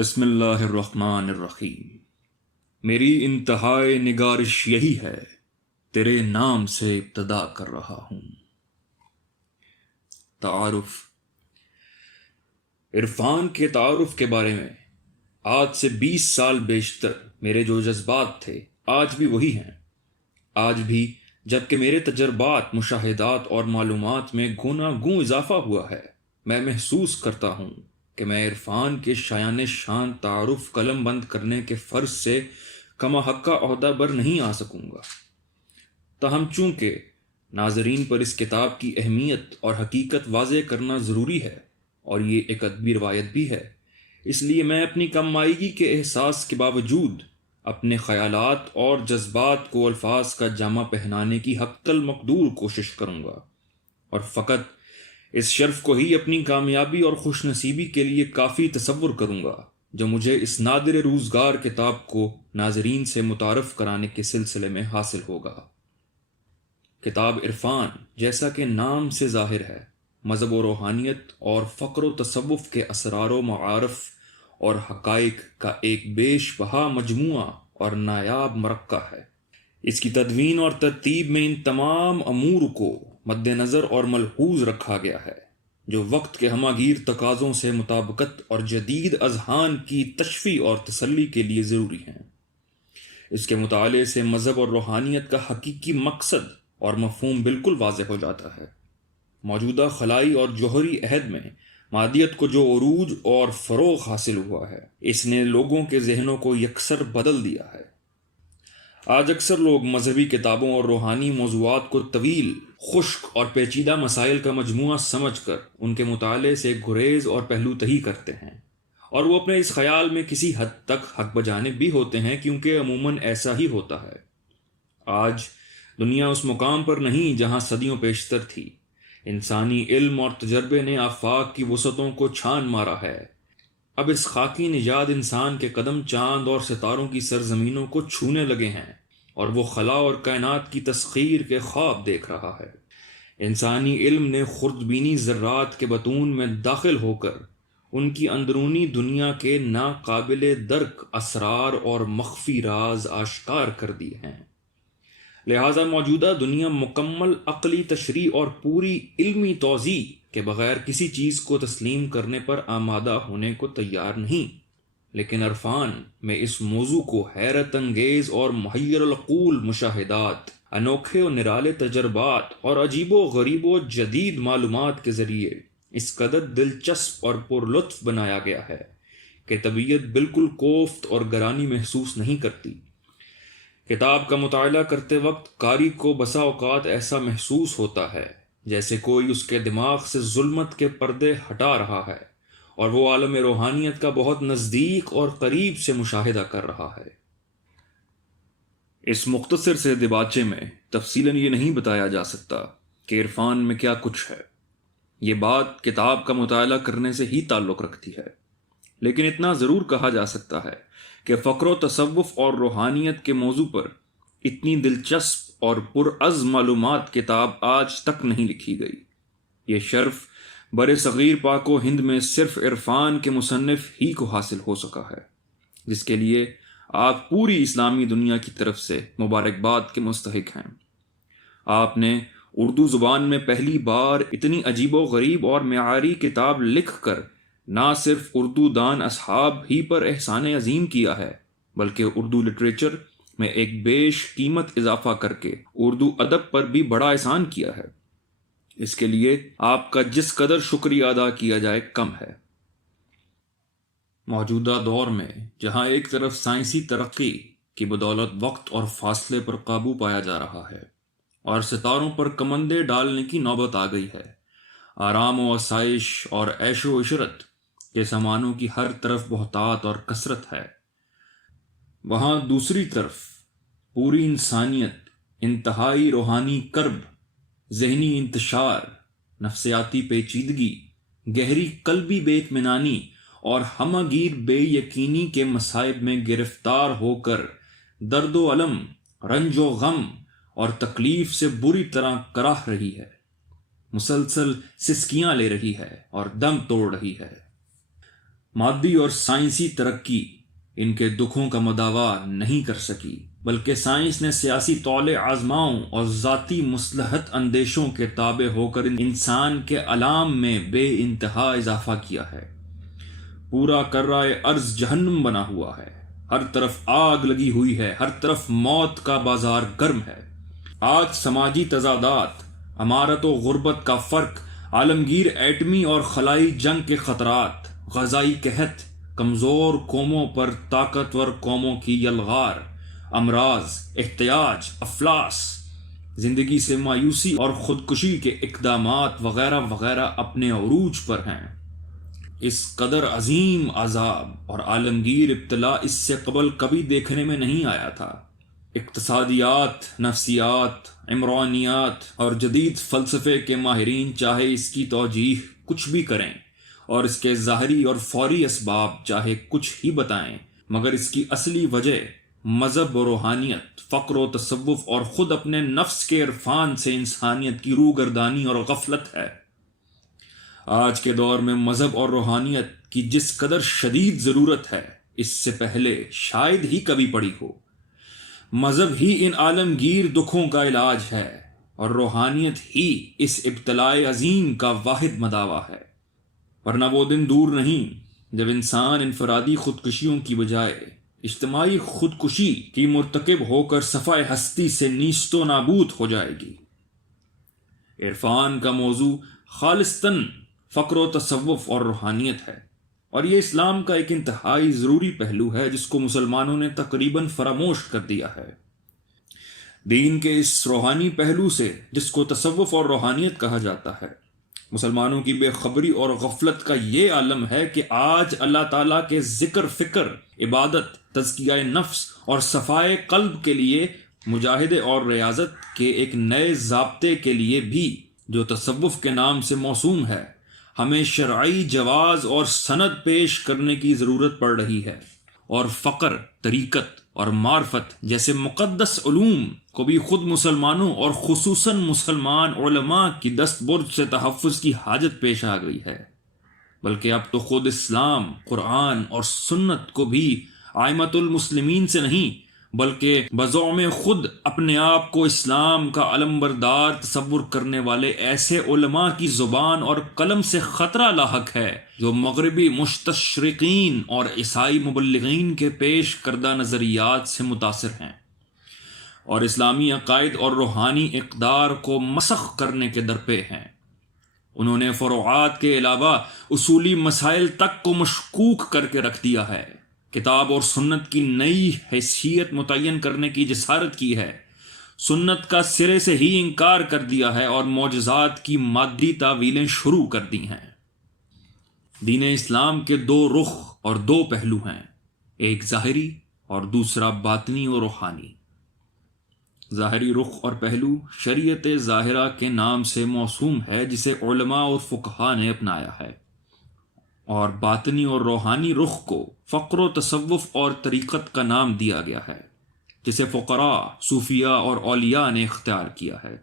بسم اللہ الرحمن الرحیم۔ میری انتہائی نگارش یہی ہے، تیرے نام سے ابتدا کر رہا ہوں۔ تعارف۔ عرفان کے تعارف کے بارے میں آج سے 20 سال بیشتر میرے جو جذبات تھے آج بھی وہی ہیں۔ آج بھی جبکہ میرے تجربات، مشاہدات اور معلومات میں گوں اضافہ ہوا ہے، میں محسوس کرتا ہوں کہ میں عرفان کے شایان شان تعارف قلم بند کرنے کے فرض سے کما حقہ عہدہ بر نہیں آ سکوں گا۔ تاہم چونکہ ناظرین پر اس کتاب کی اہمیت اور حقیقت واضح کرنا ضروری ہے اور یہ ایک ادبی روایت بھی ہے، اس لیے میں اپنی کم مائیگی کے احساس کے باوجود اپنے خیالات اور جذبات کو الفاظ کا جامہ پہنانے کی حق المقدور کوشش کروں گا، اور فقط اس شرف کو ہی اپنی کامیابی اور خوش نصیبی کے لیے کافی تصور کروں گا جو مجھے اس نادر روزگار کتاب کو ناظرین سے متعارف کرانے کے سلسلے میں حاصل ہوگا۔ کتاب عرفان، جیسا کہ نام سے ظاہر ہے، مذہب و روحانیت اور فقر و تصوف کے اسرار و معارف اور حقائق کا ایک بیش بہا مجموعہ اور نایاب مرقع ہے۔ اس کی تدوین اور ترتیب میں ان تمام امور کو مد نظر اور ملحوظ رکھا گیا ہے جو وقت کے ہماگیر تقاضوں سے مطابقت اور جدید اذہان کی تشفیع اور تسلی کے لیے ضروری ہیں۔ اس کے مطالعے سے مذہب اور روحانیت کا حقیقی مقصد اور مفہوم بالکل واضح ہو جاتا ہے۔ موجودہ خلائی اور جوہری عہد میں مادیت کو جو عروج اور فروغ حاصل ہوا ہے، اس نے لوگوں کے ذہنوں کو یکسر بدل دیا ہے۔ آج اکثر لوگ مذہبی کتابوں اور روحانی موضوعات کو طویل، خشک اور پیچیدہ مسائل کا مجموعہ سمجھ کر ان کے مطالعے سے گریز اور پہلو تہی کرتے ہیں، اور وہ اپنے اس خیال میں کسی حد تک حق بجانب بھی ہوتے ہیں، کیونکہ عموماً ایسا ہی ہوتا ہے۔ آج دنیا اس مقام پر نہیں جہاں صدیوں پیشتر تھی۔ انسانی علم اور تجربے نے آفاق کی وسعتوں کو چھان مارا ہے۔ اب اس خاکی نژاد انسان کے قدم چاند اور ستاروں کی سرزمینوں کو چھونے لگے ہیں، اور وہ خلا اور کائنات کی تسخیر کے خواب دیکھ رہا ہے۔ انسانی علم نے خوردبینی ذرات کے بطون میں داخل ہو کر ان کی اندرونی دنیا کے ناقابل درک اسرار اور مخفی راز آشکار کر دیے ہیں۔ لہذا موجودہ دنیا مکمل عقلی تشریح اور پوری علمی توضیح کے بغیر کسی چیز کو تسلیم کرنے پر آمادہ ہونے کو تیار نہیں، لیکن عرفان میں اس موضوع کو حیرت انگیز اور محیر العقول مشاہدات، انوکھے و نرالے تجربات اور عجیب و غریب و جدید معلومات کے ذریعے اس قدر دلچسپ اور پر لطف بنایا گیا ہے کہ طبیعت بالکل کوفت اور گرانی محسوس نہیں کرتی۔ کتاب کا مطالعہ کرتے وقت قاری کو بسا اوقات ایسا محسوس ہوتا ہے جیسے کوئی اس کے دماغ سے ظلمت کے پردے ہٹا رہا ہے اور وہ عالم روحانیت کا بہت نزدیک اور قریب سے مشاہدہ کر رہا ہے۔ اس مختصر سے دباچے میں تفصیلاً یہ نہیں بتایا جا سکتا کہ عرفان میں کیا کچھ ہے۔ یہ بات کتاب کا مطالعہ کرنے سے ہی تعلق رکھتی ہے، لیکن اتنا ضرور کہا جا سکتا ہے کہ فقر و تصوف اور روحانیت کے موضوع پر اتنی دلچسپ اور پرعزم معلومات کتاب آج تک نہیں لکھی گئی۔ یہ شرف بر صغیر پاک و ہند میں صرف عرفان کے مصنف ہی کو حاصل ہو سکا ہے، جس کے لیے آپ پوری اسلامی دنیا کی طرف سے مبارکباد کے مستحق ہیں۔ آپ نے اردو زبان میں پہلی بار اتنی عجیب و غریب اور معیاری کتاب لکھ کر نہ صرف اردو دان اصحاب ہی پر احسان عظیم کیا ہے، بلکہ اردو لٹریچر میں ایک بیش قیمت اضافہ کر کے اردو ادب پر بھی بڑا احسان کیا ہے۔ اس کے لیے آپ کا جس قدر شکریہ ادا کیا جائے کم ہے۔ موجودہ دور میں جہاں ایک طرف سائنسی ترقی کی بدولت وقت اور فاصلے پر قابو پایا جا رہا ہے اور ستاروں پر کمندے ڈالنے کی نوبت آ گئی ہے، آرام و آسائش اور عیش و عشرت کے سامانوں کی ہر طرف بہتات اور کثرت ہے، وہاں دوسری طرف پوری انسانیت انتہائی روحانی کرب، ذہنی انتشار، نفسیاتی پیچیدگی، گہری قلبی بے اطمینانی اور ہمہ گیر بے یقینی کے مصائب میں گرفتار ہو کر درد و الم، رنج و غم اور تکلیف سے بری طرح کراہ رہی ہے، مسلسل سسکیاں لے رہی ہے اور دم توڑ رہی ہے۔ مادی اور سائنسی ترقی ان کے دکھوں کا مداوا نہیں کر سکی، بلکہ سائنس نے سیاسی طول آزماؤں اور ذاتی مصلحت اندیشوں کے تابع ہو کر انسان کے الام میں بے انتہا اضافہ کیا ہے۔ پورا کرۂ ارض جہنم بنا ہوا ہے، ہر طرف آگ لگی ہوئی ہے، ہر طرف موت کا بازار گرم ہے۔ آج سماجی تضادات، امارت و غربت کا فرق، عالمگیر ایٹمی اور خلائی جنگ کے خطرات، غذائی قحط، کمزور قوموں پر طاقتور قوموں کی یلغار، امراض، احتیاج، افلاس، زندگی سے مایوسی اور خودکشی کے اقدامات وغیرہ وغیرہ اپنے عروج پر ہیں۔ اس قدر عظیم عذاب اور عالمگیر ابتلا اس سے قبل کبھی دیکھنے میں نہیں آیا تھا۔ اقتصادیات، نفسیات، عمرانیات اور جدید فلسفے کے ماہرین چاہے اس کی توجیح کچھ بھی کریں اور اس کے ظاہری اور فوری اسباب چاہے کچھ ہی بتائیں، مگر اس کی اصلی وجہ مذہب و روحانیت، فقر و تصوف اور خود اپنے نفس کے عرفان سے انسانیت کی روگردانی اور غفلت ہے۔ آج کے دور میں مذہب اور روحانیت کی جس قدر شدید ضرورت ہے، اس سے پہلے شاید ہی کبھی پڑی ہو۔ مذہب ہی ان عالمگیر دکھوں کا علاج ہے اور روحانیت ہی اس ابتلاء عظیم کا واحد مداوا ہے۔ ورنہ وہ دن دور نہیں جب انسان انفرادی خودکشیوں کی بجائے اجتماعی خودکشی کی مرتکب ہو کر صفحۂ ہستی سے نیست و نابود ہو جائے گی۔ عرفان کا موضوع خالصتاً فقر و تصوف اور روحانیت ہے، اور یہ اسلام کا ایک انتہائی ضروری پہلو ہے جس کو مسلمانوں نے تقریباً فراموش کر دیا ہے۔ دین کے اس روحانی پہلو سے، جس کو تصوف اور روحانیت کہا جاتا ہے، مسلمانوں کی بے خبری اور غفلت کا یہ عالم ہے کہ آج اللہ تعالیٰ کے ذکر، فکر، عبادت، تزکیہ نفس اور صفائے قلب کے لیے مجاہدے اور ریاضت کے ایک نئے ضابطے کے لیے بھی، جو تصوف کے نام سے موسوم ہے، ہمیں شرعی جواز اور سند پیش کرنے کی ضرورت پڑ رہی ہے، اور فقر، طریقت اور معرفت جیسے مقدس علوم کو بھی خود مسلمانوں اور خصوصاً مسلمان علماء کی دست برد سے تحفظ کی حاجت پیش آ گئی ہے۔ بلکہ اب تو خود اسلام، قرآن اور سنت کو بھی ائمۃ المسلمین سے نہیں، بلکہ بزعم خود اپنے آپ کو اسلام کا علمبردار تصور کرنے والے ایسے علماء کی زبان اور قلم سے خطرہ لاحق ہے جو مغربی مستشرقین اور عیسائی مبلغین کے پیش کردہ نظریات سے متاثر ہیں، اور اسلامی عقائد اور روحانی اقدار کو مسخ کرنے کے درپے ہیں۔ انہوں نے فروعات کے علاوہ اصولی مسائل تک کو مشکوک کر کے رکھ دیا ہے، کتاب اور سنت کی نئی حیثیت متعین کرنے کی جسارت کی ہے، سنت کا سرے سے ہی انکار کر دیا ہے اور معجزات کی مادی تعویلیں شروع کر دی ہیں۔ دین اسلام کے دو رخ اور دو پہلو ہیں، ایک ظاہری اور دوسرا باطنی و روحانی۔ ظاہری رخ اور پہلو شریعت ظاہرہ کے نام سے موسوم ہے، جسے علماء اور فقہاء نے اپنایا ہے، اور باطنی اور روحانی رخ کو فقر و تصوف اور طریقت کا نام دیا گیا ہے، جسے فقراء، صوفیاء اور اولیاء نے اختیار کیا ہے۔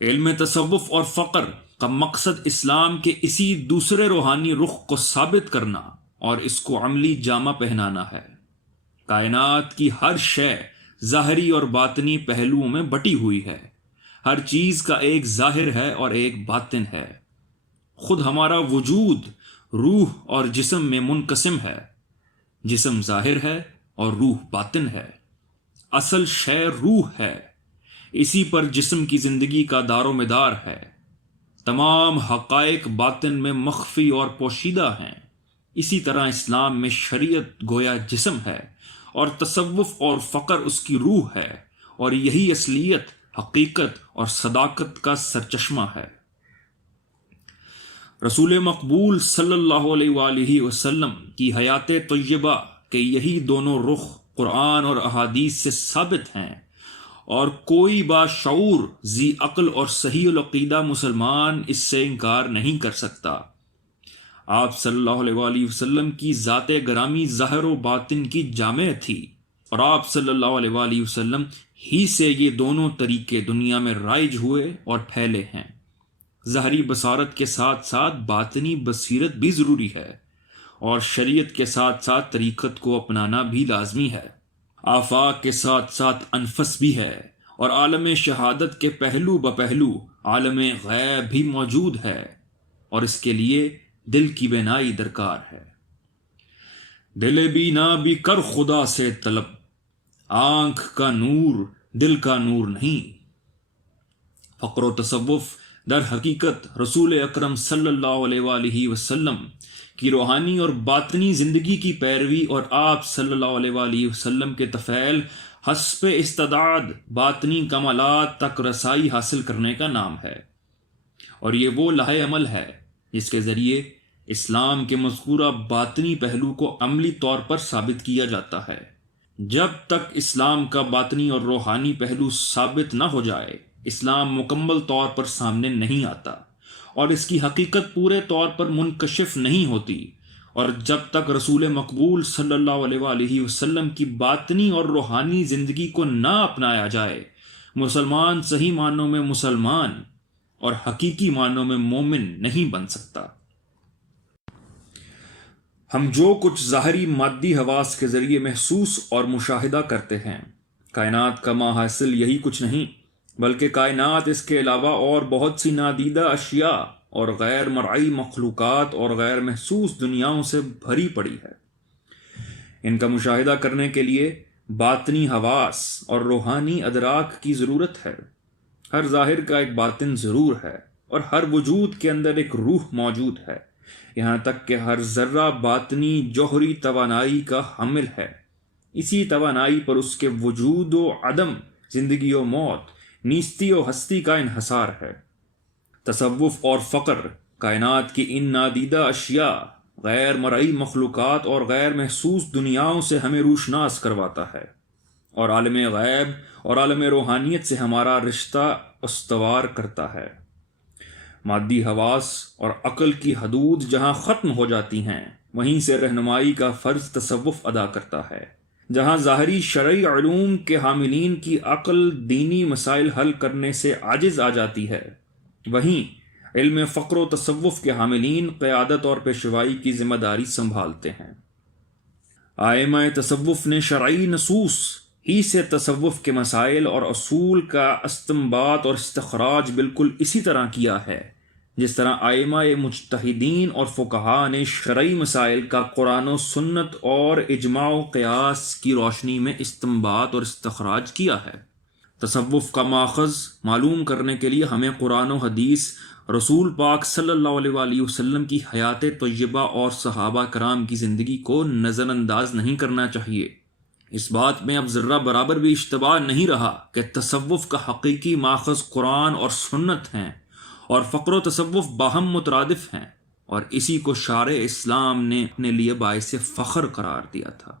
علم تصوف اور فقر کا مقصد اسلام کے اسی دوسرے روحانی رخ کو ثابت کرنا اور اس کو عملی جامہ پہنانا ہے۔ کائنات کی ہر شے ظاہری اور باطنی پہلوؤں میں بٹی ہوئی ہے، ہر چیز کا ایک ظاہر ہے اور ایک باطن ہے۔ خود ہمارا وجود روح اور جسم میں منقسم ہے، جسم ظاہر ہے اور روح باطن ہے۔ اصل شے روح ہے، اسی پر جسم کی زندگی کا دار و مدار ہے۔ تمام حقائق باطن میں مخفی اور پوشیدہ ہیں۔ اسی طرح اسلام میں شریعت گویا جسم ہے اور تصوف اور فقر اس کی روح ہے، اور یہی اصلیت، حقیقت اور صداقت کا سرچشمہ ہے۔ رسول مقبول صلی اللہ علیہ وآلہ وسلم کی حیات طیبہ کے یہی دونوں رخ قرآن اور احادیث سے ثابت ہیں، اور کوئی باشعور ذی عقل اور صحیح العقیدہ مسلمان اس سے انکار نہیں کر سکتا۔ آپ صلی اللہ علیہ وآلہ وسلم کی ذات گرامی ظاہر و باطن کی جامع تھی، اور آپ صلی اللہ علیہ وآلہ وسلم ہی سے یہ دونوں طریقے دنیا میں رائج ہوئے اور پھیلے ہیں۔ ظاہری بصارت کے ساتھ ساتھ باطنی بصیرت بھی ضروری ہے، اور شریعت کے ساتھ ساتھ طریقت کو اپنانا بھی لازمی ہے۔ آفاق کے ساتھ ساتھ انفس بھی ہے، اور عالم شہادت کے پہلو بپہلو عالم غیب بھی موجود ہے، اور اس کے لیے دل کی بینائی درکار ہے۔ دل بینا بھی کر خدا سے طلب، آنکھ کا نور دل کا نور نہیں۔ فقر و تصوف در حقیقت رسول اکرم صلی اللہ علیہ وآلہ وسلم کی روحانی اور باطنی زندگی کی پیروی اور آپ صلی اللہ علیہ وآلہ وسلم کے طفیل حسب استعداد باطنی کمالات تک رسائی حاصل کرنے کا نام ہے، اور یہ وہ لائحہ عمل ہے جس کے ذریعے اسلام کے مذکورہ باطنی پہلو کو عملی طور پر ثابت کیا جاتا ہے۔ جب تک اسلام کا باطنی اور روحانی پہلو ثابت نہ ہو جائے، اسلام مکمل طور پر سامنے نہیں آتا اور اس کی حقیقت پورے طور پر منکشف نہیں ہوتی، اور جب تک رسول مقبول صلی اللہ علیہ وآلہ وسلم کی باطنی اور روحانی زندگی کو نہ اپنایا جائے، مسلمان صحیح معنوں میں مسلمان اور حقیقی معنوں میں مومن نہیں بن سکتا۔ ہم جو کچھ ظاہری مادی حواس کے ذریعے محسوس اور مشاہدہ کرتے ہیں، کائنات کا ماحصل یہی کچھ نہیں، بلکہ کائنات اس کے علاوہ اور بہت سی نادیدہ اشیاء اور غیر مرئی مخلوقات اور غیر محسوس دنیاؤں سے بھری پڑی ہے۔ ان کا مشاہدہ کرنے کے لیے باطنی حواس اور روحانی ادراک کی ضرورت ہے۔ ہر ظاہر کا ایک باطن ضرور ہے، اور ہر وجود کے اندر ایک روح موجود ہے، یہاں تک کہ ہر ذرہ باطنی جوہری توانائی کا حامل ہے۔ اسی توانائی پر اس کے وجود و عدم، زندگی و موت، نیستی و ہستی کا انحصار ہے۔ تصوف اور فقر کائنات کی ان نادیدہ اشیاء، غیر مرئی مخلوقات اور غیر محسوس دنیاؤں سے ہمیں روشناس کرواتا ہے، اور عالم غیب اور عالم روحانیت سے ہمارا رشتہ استوار کرتا ہے۔ مادی حواس اور عقل کی حدود جہاں ختم ہو جاتی ہیں، وہیں سے رہنمائی کا فرض تصوف ادا کرتا ہے۔ جہاں ظاہری شرعی علوم کے حاملین کی عقل دینی مسائل حل کرنے سے عاجز آ جاتی ہے، وہیں علم فقر و تصوف کے حاملین قیادت اور پیشوائی کی ذمہ داری سنبھالتے ہیں۔ ائمہ تصوف نے شرعی نصوص ہی سے تصوف کے مسائل اور اصول کا استنباط اور استخراج بالکل اسی طرح کیا ہے جس طرح ائمہ مجتہدین اور فقہا نے شرعی مسائل کا قرآن و سنت اور اجماع و قیاس کی روشنی میں استنباط اور استخراج کیا ہے۔ تصوف کا ماخذ معلوم کرنے کے لیے ہمیں قرآن و حدیث، رسول پاک صلی اللہ علیہ وآلہ وسلم کی حیات طیبہ اور صحابہ کرام کی زندگی کو نظر انداز نہیں کرنا چاہیے۔ اس بات میں اب ذرہ برابر بھی اشتباہ نہیں رہا کہ تصوف کا حقیقی ماخذ قرآن اور سنت ہیں، اور فقر و تصوف باہم مترادف ہیں، اور اسی کو شارع اسلام نے اپنے لیے باعث فخر قرار دیا تھا۔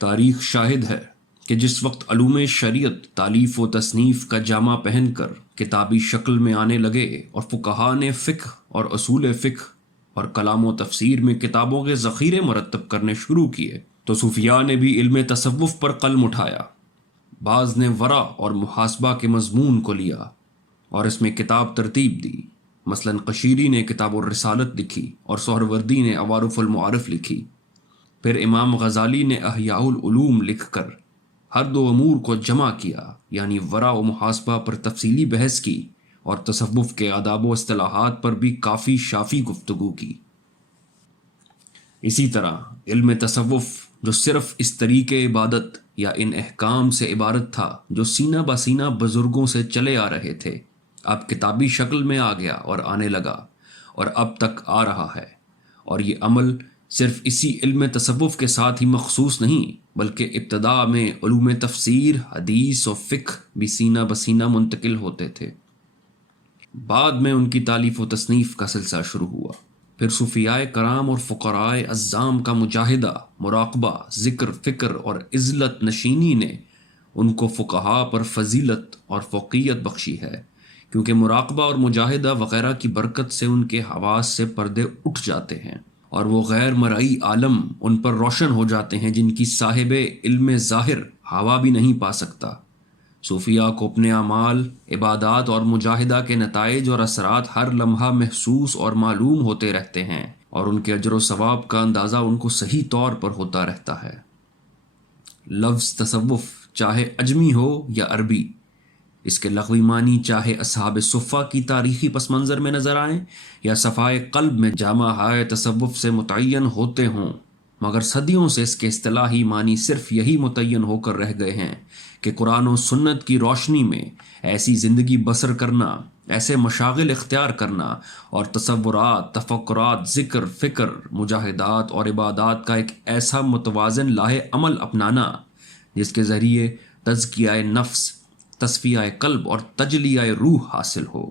تاریخ شاہد ہے کہ جس وقت علوم شریعت تالیف و تصنیف کا جامہ پہن کر کتابی شکل میں آنے لگے، اور فقہا نے فقہ اور اصول فقہ اور کلام و تفسیر میں کتابوں کے ذخیرے مرتب کرنے شروع کیے، تو صوفیاء نے بھی علم تصوف پر قلم اٹھایا۔ بعض نے ورع اور محاسبہ کے مضمون کو لیا اور اس میں کتاب ترتیب دی، مثلا قشیری نے کتاب الرسالت لکھی اور سہروردی نے عوارف المعارف لکھی۔ پھر امام غزالی نے احیاء العلوم لکھ کر ہر دو امور کو جمع کیا، یعنی ورع و محاسبہ پر تفصیلی بحث کی اور تصوف کے آداب و اصطلاحات پر بھی کافی شافی گفتگو کی۔ اسی طرح علم تصوف جو صرف اس طریقے عبادت یا ان احکام سے عبارت تھا جو سینہ بہ سینہ بزرگوں سے چلے آ رہے تھے، اب کتابی شکل میں آ گیا اور آنے لگا، اور اب تک آ رہا ہے۔ اور یہ عمل صرف اسی علم تصوف کے ساتھ ہی مخصوص نہیں، بلکہ ابتداء میں علوم تفسیر، حدیث و فقہ بھی سینہ بہ سینہ منتقل ہوتے تھے۔ بعد میں ان کی تالیف و تصنیف کا سلسلہ شروع ہوا۔ پھر صوفیاء کرام اور فقراء عظام کا مجاہدہ، مراقبہ، ذکر، فکر اور عزلت نشینی نے ان کو فقہا پر فضیلت اور فوقیت بخشی ہے، کیونکہ مراقبہ اور مجاہدہ وغیرہ کی برکت سے ان کے حواس سے پردے اٹھ جاتے ہیں، اور وہ غیر مرئی عالم ان پر روشن ہو جاتے ہیں جن کی صاحب علم ظاہر ہوا بھی نہیں پا سکتا۔ صوفیاء کو اپنے اعمال، عبادات اور مجاہدہ کے نتائج اور اثرات ہر لمحہ محسوس اور معلوم ہوتے رہتے ہیں، اور ان کے اجر و ثواب کا اندازہ ان کو صحیح طور پر ہوتا رہتا ہے۔ لفظ تصوف چاہے اجمی ہو یا عربی، اس کے لغوی معنی چاہے اصحاب صفہ کی تاریخی پس منظر میں نظر آئیں یا صفائے قلب میں جامع ہائے تصوف سے متعین ہوتے ہوں، مگر صدیوں سے اس کے اصطلاحی معنی صرف یہی متعین ہو کر رہ گئے ہیں کہ قرآن و سنت کی روشنی میں ایسی زندگی بسر کرنا، ایسے مشاغل اختیار کرنا اور تصورات، تفکرات، ذکر، فکر، مجاہدات اور عبادات کا ایک ایسا متوازن لاہ عمل اپنانا جس کے ذریعے تزکیہ نفس، تصفیہ قلب اور تجلیہ روح حاصل ہو۔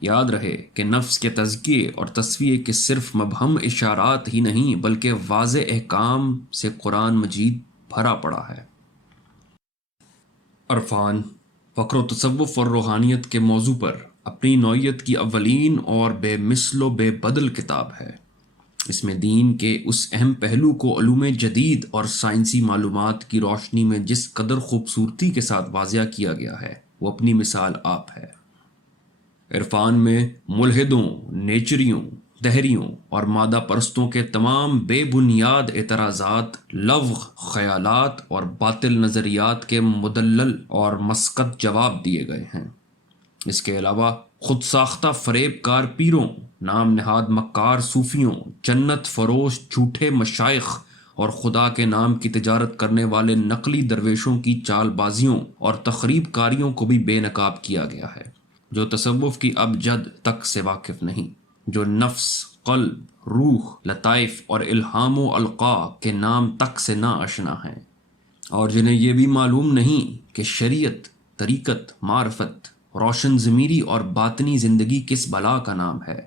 یاد رہے کہ نفس کے تزکیے اور تصفیے کے صرف مبہم اشارات ہی نہیں بلکہ واضح احکام سے قرآن مجید بھرا پڑا ہے۔ عرفان فقر و تصوف اور روحانیت کے موضوع پر اپنی نوعیت کی اولین اور بے مثل و بے بدل کتاب ہے۔ اس میں دین کے اس اہم پہلو کو علوم جدید اور سائنسی معلومات کی روشنی میں جس قدر خوبصورتی کے ساتھ واضح کیا گیا ہے وہ اپنی مثال آپ ہے۔ عرفان میں ملحدوں، نیچریوں، دہریوں اور مادہ پرستوں کے تمام بے بنیاد اعتراضات، لغو خیالات اور باطل نظریات کے مدلل اور مسقط جواب دیے گئے ہیں۔ اس کے علاوہ خود ساختہ فریب کار پیروں، نام نہاد مکار صوفیوں، جنت فروش جھوٹے مشائخ اور خدا کے نام کی تجارت کرنے والے نقلی درویشوں کی چال بازیوں اور تخریب کاریوں کو بھی بے نقاب کیا گیا ہے، جو تصوف کی ابجد تک سے واقف نہیں، جو نفس، قلب، روح، لطائف اور الہام و القاء کے نام تک سے نا آشنا ہیں، اور جنہیں یہ بھی معلوم نہیں کہ شریعت، طریقت، معرفت، روشن ضمیری اور باطنی زندگی کس بلا کا نام ہے،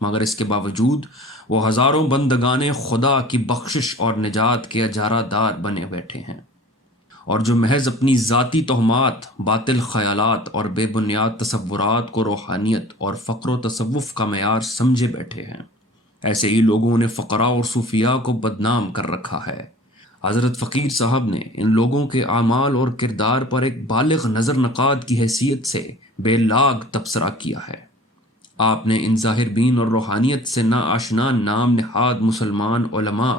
مگر اس کے باوجود وہ ہزاروں بندگان خدا کی بخشش اور نجات کے اجارہ دار بنے بیٹھے ہیں، اور جو محض اپنی ذاتی تہمات، باطل خیالات اور بے بنیاد تصورات کو روحانیت اور فقر و تصوف کا معیار سمجھے بیٹھے ہیں۔ ایسے ہی لوگوں نے فقراء اور صوفیاء کو بدنام کر رکھا ہے۔ حضرت فقیر صاحب نے ان لوگوں کے اعمال اور کردار پر ایک بالغ نظر نقاد کی حیثیت سے بے لاگ تبصرہ کیا ہے۔ آپ نے ان ظاہر بین اور روحانیت سے ناآشنا نام نہاد مسلمان علماء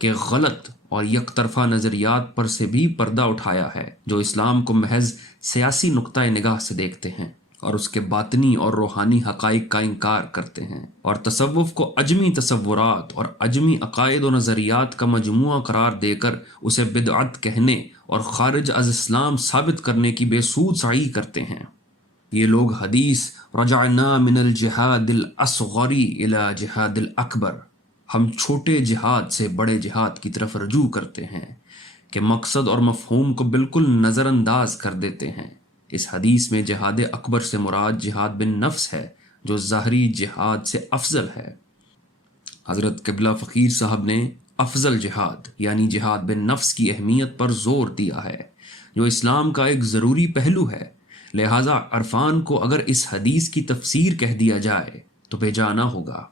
کے غلط اور یک طرفہ نظریات پر سے بھی پردہ اٹھایا ہے، جو اسلام کو محض سیاسی نقطۂ نگاہ سے دیکھتے ہیں اور اس کے باطنی اور روحانی حقائق کا انکار کرتے ہیں، اور تصوف کو اجمی تصورات اور اجمی عقائد و نظریات کا مجموعہ قرار دے کر اسے بدعت کہنے اور خارج از اسلام ثابت کرنے کی بے سود سعی کرتے ہیں۔ یہ لوگ حدیث رجعنا من الجہاد الاصغر الى جہاد الاکبر، ہم چھوٹے جہاد سے بڑے جہاد کی طرف رجوع کرتے ہیں، کہ مقصد اور مفہوم کو بالکل نظر انداز کر دیتے ہیں۔ اس حدیث میں جہاد اکبر سے مراد جہاد بن نفس ہے، جو ظاہری جہاد سے افضل ہے۔ حضرت قبلہ فقیر صاحب نے افضل جہاد یعنی جہاد بن نفس کی اہمیت پر زور دیا ہے، جو اسلام کا ایک ضروری پہلو ہے۔ لہٰذا عرفان کو اگر اس حدیث کی تفسیر کہہ دیا جائے تو بے جا نہ ہوگا،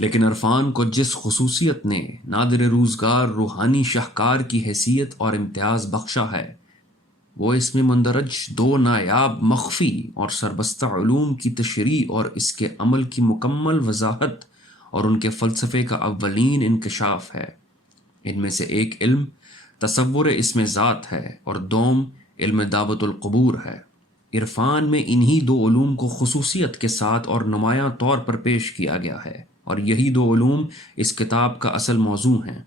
لیکن عرفان کو جس خصوصیت نے نادر روزگار روحانی شاہکار کی حیثیت اور امتیاز بخشا ہے، وہ اس میں مندرج دو نایاب مخفی اور سربستہ علوم کی تشریح اور اس کے عمل کی مکمل وضاحت اور ان کے فلسفے کا اولین انکشاف ہے۔ ان میں سے ایک علم تصور اسم ذات ہے اور دوم علم دعوت القبور ہے۔ عرفان میں انہی دو علوم کو خصوصیت کے ساتھ اور نمایاں طور پر پیش کیا گیا ہے، اور یہی دو علوم اس کتاب کا اصل موضوع ہیں۔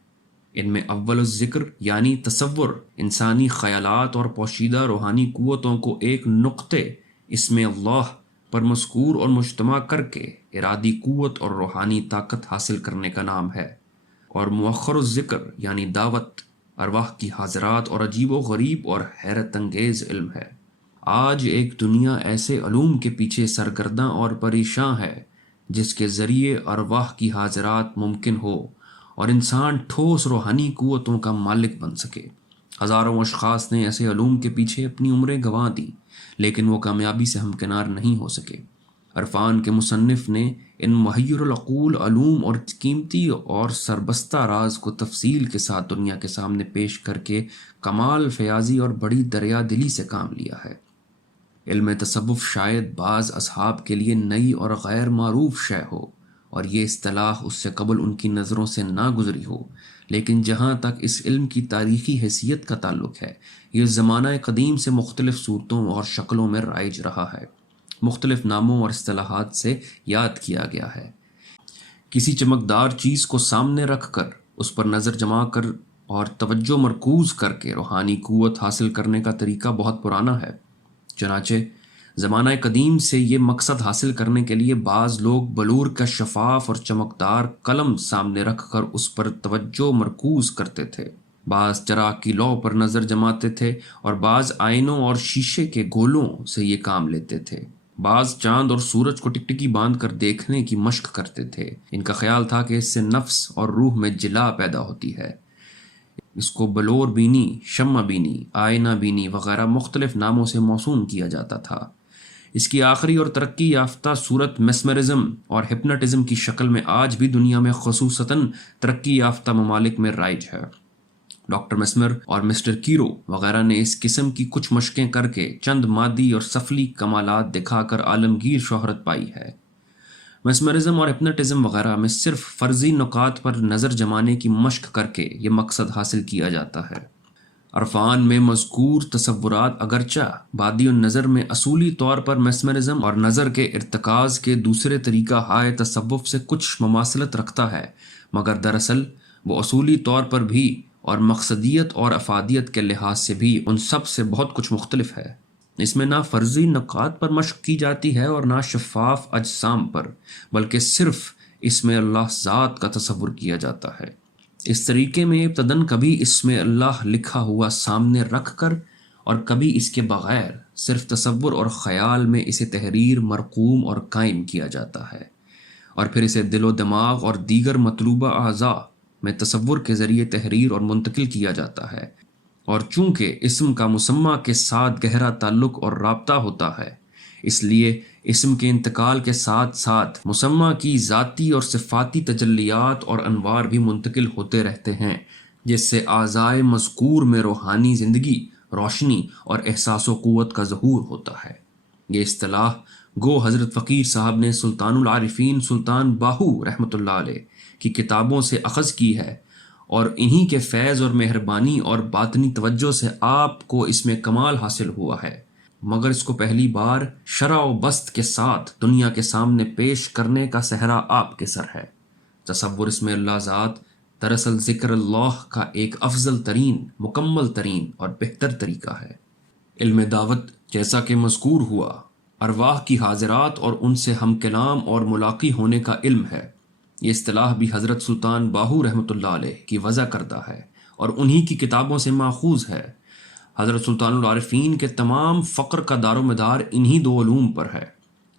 ان میں اول الذکر یعنی تصور انسانی خیالات اور پوشیدہ روحانی قوتوں کو ایک نقطے اسم اللہ پر مذکور اور مجتمع کر کے ارادی قوت اور روحانی طاقت حاصل کرنے کا نام ہے، اور مؤخر الذکر یعنی دعوت ارواح کی حاضرات اور عجیب و غریب اور حیرت انگیز علم ہے۔ آج ایک دنیا ایسے علوم کے پیچھے سرگرداں اور پریشاں ہے جس کے ذریعے ارواح کی حاضرات ممکن ہو اور انسان ٹھوس روحانی قوتوں کا مالک بن سکے۔ ہزاروں اشخاص نے ایسے علوم کے پیچھے اپنی عمریں گنوا دیں، لیکن وہ کامیابی سے ہمکنار نہیں ہو سکے۔ عرفان کے مصنف نے ان محیر العقول علوم اور قیمتی اور سربستہ راز کو تفصیل کے ساتھ دنیا کے سامنے پیش کر کے کمال فیاضی اور بڑی دریا دلی سے کام لیا ہے۔ علم تصوف شاید بعض اصحاب کے لیے نئی اور غیر معروف شے ہو، اور یہ اصطلاح اس سے قبل ان کی نظروں سے نہ گزری ہو، لیکن جہاں تک اس علم کی تاریخی حیثیت کا تعلق ہے، یہ زمانہ قدیم سے مختلف صورتوں اور شکلوں میں رائج رہا ہے، مختلف ناموں اور اصطلاحات سے یاد کیا گیا ہے۔ کسی چمکدار چیز کو سامنے رکھ کر اس پر نظر جما کر اور توجہ مرکوز کر کے روحانی قوت حاصل کرنے کا طریقہ بہت پرانا ہے۔ چنانچہ زمانہ قدیم سے یہ مقصد حاصل کرنے کے لیے بعض لوگ بلور کا شفاف اور چمکدار قلم سامنے رکھ کر اس پر توجہ مرکوز کرتے تھے، بعض چراغ کی لو پر نظر جماتے تھے اور بعض آئینوں اور شیشے کے گولوں سے یہ کام لیتے تھے، بعض چاند اور سورج کو ٹکٹکی باندھ کر دیکھنے کی مشق کرتے تھے۔ ان کا خیال تھا کہ اس سے نفس اور روح میں جلا پیدا ہوتی ہے۔ اس کو بلور بینی، شمع بینی، آئینہ بینی وغیرہ مختلف ناموں سے موسوم کیا جاتا تھا۔ اس کی آخری اور ترقی یافتہ صورت میسمرزم اور ہپناٹزم کی شکل میں آج بھی دنیا میں خصوصاً ترقی یافتہ ممالک میں رائج ہے۔ ڈاکٹر میسمر اور مسٹر کیرو وغیرہ نے اس قسم کی کچھ مشقیں کر کے چند مادی اور سفلی کمالات دکھا کر عالمگیر شہرت پائی ہے۔ میسمرزم اور ہپناٹزم وغیرہ میں صرف فرضی نکات پر نظر جمانے کی مشق کر کے یہ مقصد حاصل کیا جاتا ہے۔ عرفان میں مذکور تصورات اگرچہ بادی النظر میں اصولی طور پر میسمرزم اور نظر کے ارتکاز کے دوسرے طریقہ ہائے تصوف سے کچھ مماثلت رکھتا ہے، مگر دراصل وہ اصولی طور پر بھی اور مقصدیت اور افادیت کے لحاظ سے بھی ان سب سے بہت کچھ مختلف ہے۔ اس میں نہ فرضی نکات پر مشق کی جاتی ہے اور نہ شفاف اجسام پر، بلکہ صرف اس میں اللہ ذات کا تصور کیا جاتا ہے۔ اس طریقے میں ابتداً کبھی اس میں اللہ لکھا ہوا سامنے رکھ کر اور کبھی اس کے بغیر صرف تصور اور خیال میں اسے تحریر، مرقوم اور قائم کیا جاتا ہے، اور پھر اسے دل و دماغ اور دیگر مطلوبہ اعضاء میں تصور کے ذریعے تحریر اور منتقل کیا جاتا ہے۔ اور چونکہ اسم کا مسمى کے ساتھ گہرا تعلق اور رابطہ ہوتا ہے، اس لیے اسم کے انتقال کے ساتھ ساتھ مسمى کی ذاتی اور صفاتی تجلیات اور انوار بھی منتقل ہوتے رہتے ہیں، جس سے اعضائے مذکور میں روحانی زندگی، روشنی اور احساس و قوت کا ظہور ہوتا ہے۔ یہ اصطلاح گو حضرت فقیر صاحب نے سلطان العارفین سلطان باہو رحمۃ اللہ علیہ کی کتابوں سے اخذ کی ہے، اور انہی کے فیض اور مہربانی اور باطنی توجہ سے آپ کو اس میں کمال حاصل ہوا ہے، مگر اس کو پہلی بار شرح و بسط کے ساتھ دنیا کے سامنے پیش کرنے کا صحرا آپ کے سر ہے۔ تصور اس میں اللہ ذات دراصل ذکر اللہ کا ایک افضل ترین، مکمل ترین اور بہتر طریقہ ہے۔ علم دعوت جیسا کہ مذکور ہوا، ارواح کی حاضرات اور ان سے ہم کلام اور ملاقی ہونے کا علم ہے۔ یہ اصطلاح بھی حضرت سلطان باہو رحمۃ اللہ علیہ کی وضع کردہ ہے اور انہی کی کتابوں سے ماخوذ ہے۔ حضرت سلطان العارفین کے تمام فقر کا دار و مدار انہی دو علوم پر ہے۔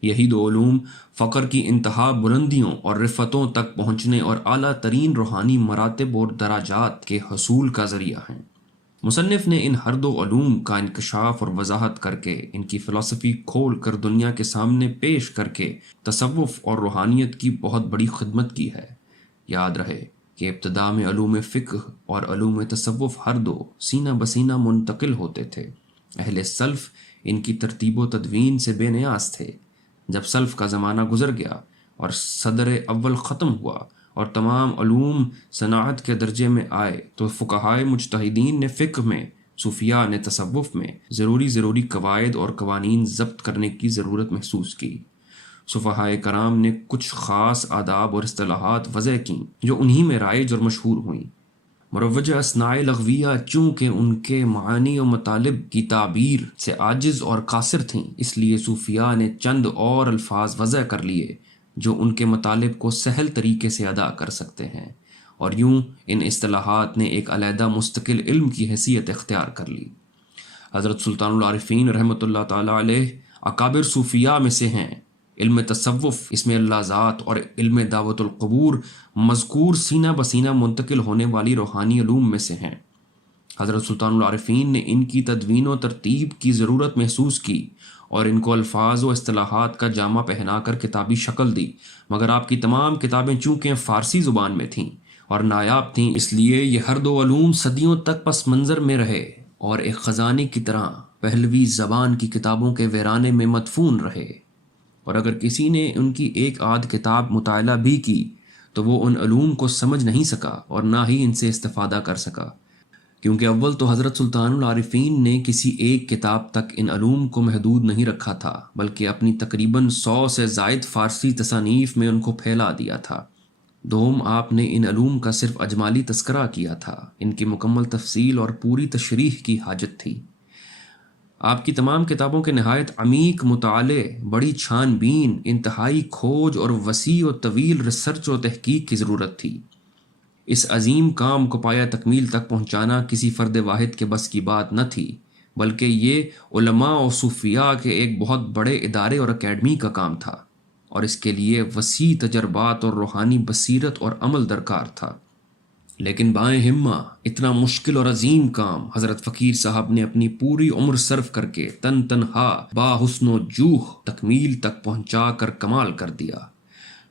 یہی دو علوم فقر کی انتہا بلندیوں اور رفتوں تک پہنچنے اور اعلیٰ ترین روحانی مراتب اور درجات کے حصول کا ذریعہ ہیں۔ مصنف نے ان ہر دو علوم کا انکشاف اور وضاحت کر کے ان کی فلسفی کھول کر دنیا کے سامنے پیش کر کے تصوف اور روحانیت کی بہت بڑی خدمت کی ہے۔ یاد رہے کہ ابتدا میں علوم فقہ اور علوم تصوف ہر دو سینہ بسینہ منتقل ہوتے تھے۔ اہل سلف ان کی ترتیب و تدوین سے بے نیاز تھے۔ جب سلف کا زمانہ گزر گیا اور صدر اول ختم ہوا اور تمام علوم صناعت کے درجے میں آئے تو فقہائے مجتہدین نے فقہ میں، صوفیاء نے تصوف میں ضروری قواعد اور قوانین ضبط کرنے کی ضرورت محسوس کی۔ صفحائے کرام نے کچھ خاص آداب اور اصطلاحات وضع کیں جو انہی میں رائج اور مشہور ہوئیں۔ مروجہ اصناع لغویہ چونکہ ان کے معانی و مطالب کی تعبیر سے عاجز اور قاصر تھیں، اس لیے صوفیاء نے چند اور الفاظ وضع کر لیے جو ان کے مطالب کو سہل طریقے سے ادا کر سکتے ہیں، اور یوں ان اصطلاحات نے ایک علیحدہ مستقل علم کی حیثیت اختیار کر لی۔ حضرت سلطان العارفین رحمۃ اللہ تعالیٰ علیہ اکابر صوفیاء میں سے ہیں۔ علم تصوف، اس میں اللہ ذات اور علم دعوت القبور مذکور سینہ بسینہ منتقل ہونے والی روحانی علوم میں سے ہیں۔ حضرت سلطان العارفین نے ان کی تدوین و ترتیب کی ضرورت محسوس کی اور ان کو الفاظ و اصطلاحات کا جامہ پہنا کر کتابی شکل دی، مگر آپ کی تمام کتابیں چونکہ فارسی زبان میں تھیں اور نایاب تھیں، اس لیے یہ ہر دو علوم صدیوں تک پس منظر میں رہے اور ایک خزانے کی طرح پہلوی زبان کی کتابوں کے ویرانے میں مدفون رہے۔ اور اگر کسی نے ان کی ایک آدھ کتاب مطالعہ بھی کی تو وہ ان علوم کو سمجھ نہیں سکا اور نہ ہی ان سے استفادہ کر سکا، کیونکہ اول تو حضرت سلطان العارفین نے کسی ایک کتاب تک ان علوم کو محدود نہیں رکھا تھا، بلکہ اپنی تقریباً 100 سے زائد فارسی تصانیف میں ان کو پھیلا دیا تھا۔ دوم، آپ نے ان علوم کا صرف اجمالی تذکرہ کیا تھا، ان کی مکمل تفصیل اور پوری تشریح کی حاجت تھی۔ آپ کی تمام کتابوں کے نہایت عمیق مطالعے، بڑی چھان بین، انتہائی کھوج اور وسیع و طویل ریسرچ و تحقیق کی ضرورت تھی۔ اس عظیم کام کو پایہ تکمیل تک پہنچانا کسی فرد واحد کے بس کی بات نہ تھی، بلکہ یہ علماء و صوفیاء کے ایک بہت بڑے ادارے اور اکیڈمی کا کام تھا، اور اس کے لیے وسیع تجربات اور روحانی بصیرت اور عمل درکار تھا۔ لیکن بائیں ہمہ اتنا مشکل اور عظیم کام حضرت فقیر صاحب نے اپنی پوری عمر صرف کر کے تنہا با حسن و جوح تکمیل تک پہنچا کر کمال کر دیا۔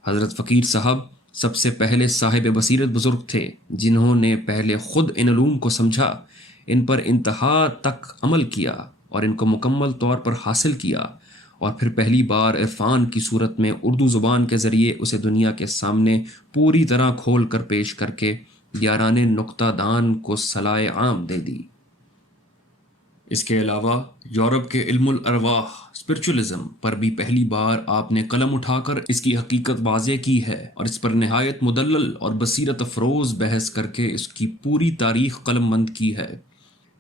حضرت فقیر صاحب سب سے پہلے صاحب بصیرت بزرگ تھے، جنہوں نے پہلے خود ان علوم کو سمجھا، ان پر انتہا تک عمل کیا اور ان کو مکمل طور پر حاصل کیا، اور پھر پہلی بار عرفان کی صورت میں اردو زبان کے ذریعے اسے دنیا کے سامنے پوری طرح کھول کر پیش کر کے یاران نقطہ دان کو صلائے عام دے دی۔ اس کے علاوہ یورپ کے علم الارواح اسپرچولزم پر بھی پہلی بار آپ نے قلم اٹھا کر اس کی حقیقت واضح کی ہے، اور اس پر نہایت مدلل اور بصیرت افروز بحث کر کے اس کی پوری تاریخ قلم بند کی ہے۔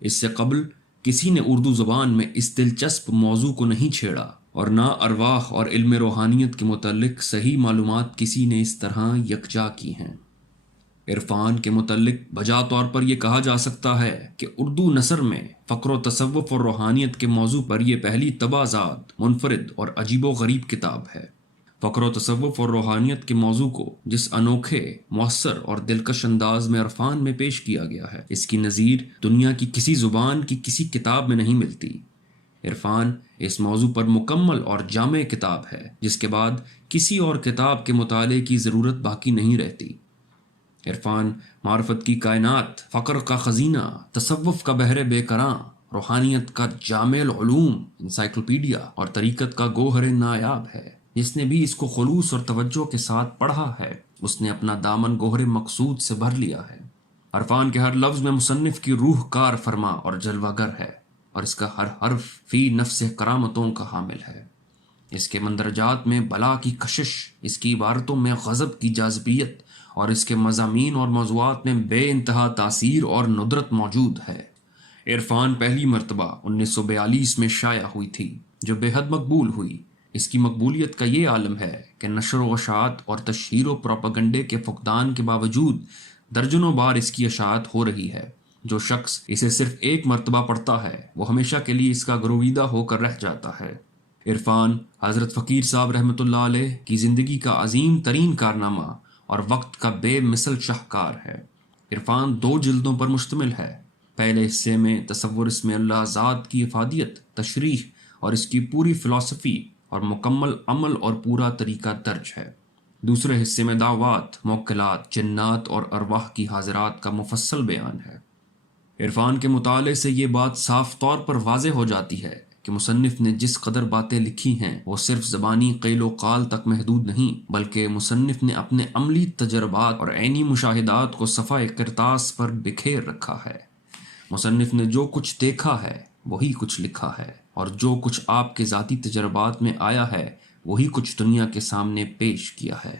اس سے قبل کسی نے اردو زبان میں اس دلچسپ موضوع کو نہیں چھیڑا، اور نہ ارواح اور علم روحانیت کے متعلق صحیح معلومات کسی نے اس طرح یکجا کی ہیں۔ عرفان کے متعلق بجا طور پر یہ کہا جا سکتا ہے کہ اردو نثر میں فقر و تصوف اور روحانیت کے موضوع پر یہ پہلی تبازات، منفرد اور عجیب و غریب کتاب ہے۔ فقر و تصوف اور روحانیت کے موضوع کو جس انوکھے، مؤثر اور دلکش انداز میں عرفان میں پیش کیا گیا ہے، اس کی نظیر دنیا کی کسی زبان کی کسی کتاب میں نہیں ملتی۔ عرفان اس موضوع پر مکمل اور جامع کتاب ہے، جس کے بعد کسی اور کتاب کے مطالعے کی ضرورت باقی نہیں رہتی۔ عرفان معرفت کی کائنات، فقر کا خزینہ، تصوف کا بحر بے کراں، روحانیت کا جامع العلوم انسائکلوپیڈیا اور طریقت کا گوہر نایاب ہے۔ جس نے بھی اس کو خلوص اور توجہ کے ساتھ پڑھا ہے، اس نے اپنا دامن گوہر مقصود سے بھر لیا ہے۔ عرفان کے ہر لفظ میں مصنف کی روح کار فرما اور جلوہ گر ہے، اور اس کا ہر حرف فی نفس کرامتوں کا حامل ہے۔ اس کے مندرجات میں بلا کی کشش، اس کی عبارتوں میں غضب کی جاذبیت، اور اس کے مضامین اور موضوعات میں بے انتہا تاثیر اور ندرت موجود ہے۔ عرفان پہلی مرتبہ 1942 میں شائع ہوئی تھی، جو بے حد مقبول ہوئی۔ اس کی مقبولیت کا یہ عالم ہے کہ نشر و اشاعت اور تشہیر و پروپیگنڈے کے فقدان کے باوجود درجنوں بار اس کی اشاعت ہو رہی ہے۔ جو شخص اسے صرف ایک مرتبہ پڑھتا ہے، وہ ہمیشہ کے لیے اس کا گرویدہ ہو کر رہ جاتا ہے۔ عرفان حضرت فقیر صاحب رحمۃ اللہ علیہ کی زندگی کا عظیم ترین کارنامہ اور وقت کا بے مثل شاہکار ہے۔ عرفان 2 جلدوں پر مشتمل ہے۔ پہلے حصے میں تصور اسم اللہ ذات کی افادیت، تشریح اور اس کی پوری فلسفی اور مکمل عمل اور پورا طریقہ درج ہے۔ دوسرے حصے میں دعوات، موکلات، جنات اور ارواح کی حاضرات کا مفصل بیان ہے۔ عرفان کے مطالعے سے یہ بات صاف طور پر واضح ہو جاتی ہے کہ مصنف نے جس قدر باتیں لکھی ہیں وہ صرف زبانی قیل و قال تک محدود نہیں، بلکہ مصنف نے اپنے عملی تجربات اور عینی مشاہدات کو صفحہ کرتاس پر بکھیر رکھا ہے۔ مصنف نے جو کچھ دیکھا ہے وہی کچھ لکھا ہے، اور جو کچھ آپ کے ذاتی تجربات میں آیا ہے وہی کچھ دنیا کے سامنے پیش کیا ہے۔